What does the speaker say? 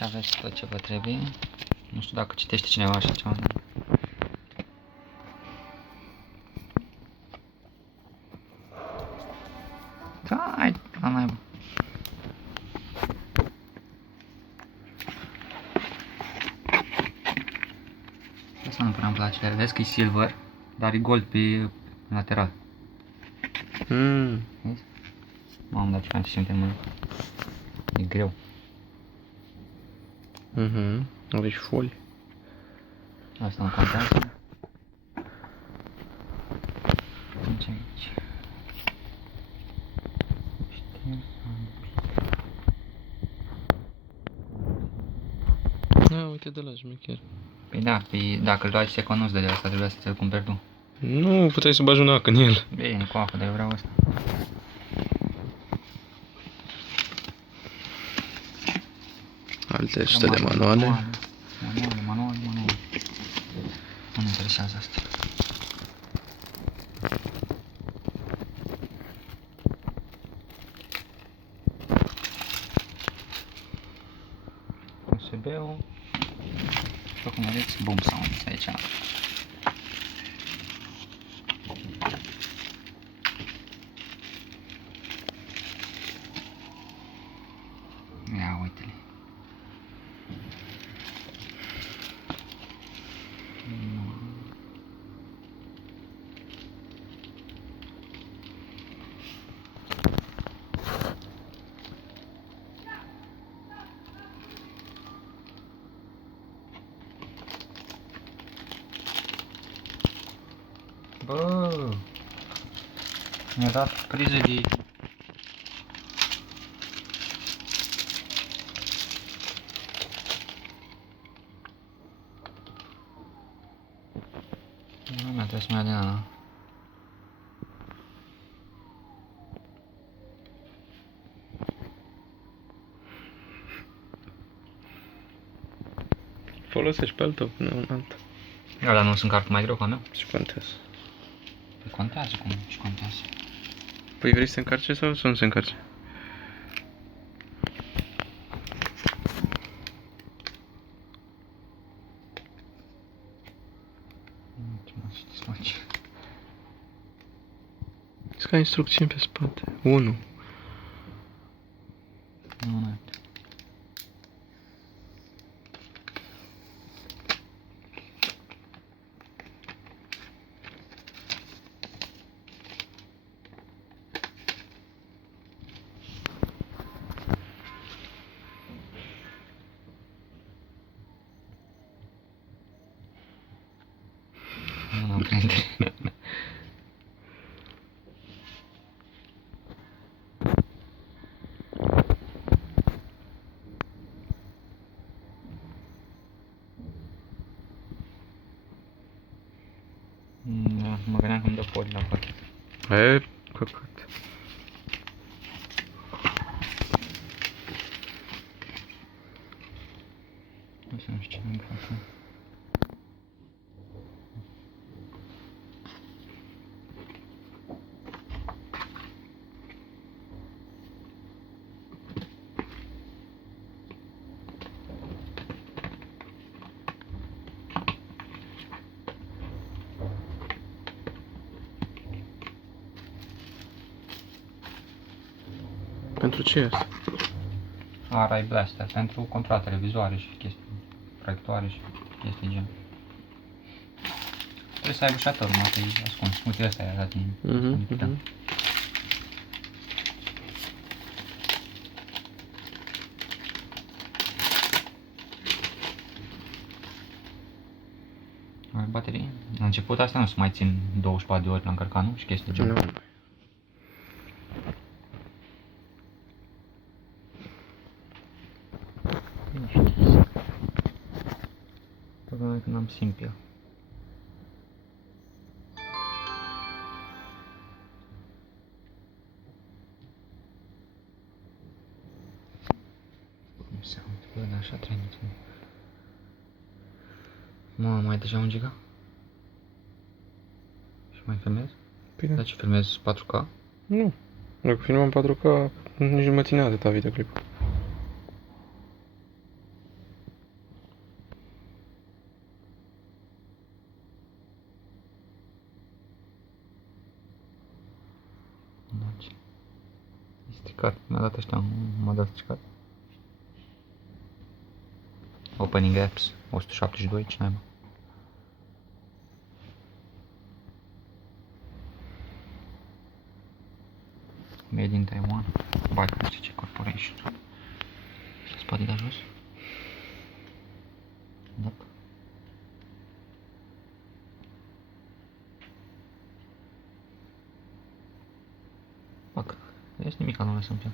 Aici aveți tot ce vă trebuie. Nu știu dacă citește cineva așa ceva. Da, hai, la naiba. Asta nu prea îmi place. Vezi că e silver, dar e gold pe lateral. Vezi? Mamă, dar ce fain se simte în mână. E greu. Are și folii. Asta nu contează. Atunci aici. Uite de la șmecher. Păi da, dacă îl bagi second nu-ți dă de asta, trebuia să ți-l cumperi tu. Nu, puteai să bagi un ac în el. Bine, cu apă, dar eu vreau asta. Alte 100 de manuale. Manuale. Nu mă interesează asta. USB-ul. Și cum vedeți, boom sound aici. Ia uite-le. Bă, mi-a dat criză de... Nu mi-a trebuit să mai ia din ala. Folosești pe al tău, nu un alt. Ăla nu se încarcă mai greu ca meu? Și contează. Păi contează, cum și contează. Păi vrei să se încarce sau să nu se încarce? Ce mă știți, mă, ce... Ca instrucțiuni pe spate. 1. Nu. Nu prinde. Da, mă gândeam că îmi dă poli la pachet. E, căcat. Nu știu ce mi-am făcut. Pentru ce e asta? RI Blaster, pentru controlatele vizuale și chestii, proiectoare și chestii gen. Trebuie să aibă și atorul, mă, că e ascuns. Uite, ăsta e dat din... Baterie. La început asta nu se mai țin 24 de ori la încărcat, nu? Și chestii gen. Nu. Nu știu. Problema e că n-am simplu. Cum se aude? Bă, așa trebuie. Mă, mai deja 1 giga? Și mai filmez? Bine. Da, ce filmez 4K? Nu. Dacă filmam 4K, nici nu mă ținea atâta videoclip. Stricat, mi-a dat ăștia un model stricat. Opening apps, 172, ce naiba. Made in Taiwan, BioSC Corporation. Spate de jos. Da. Fac, este nimic, nu lăsăm pe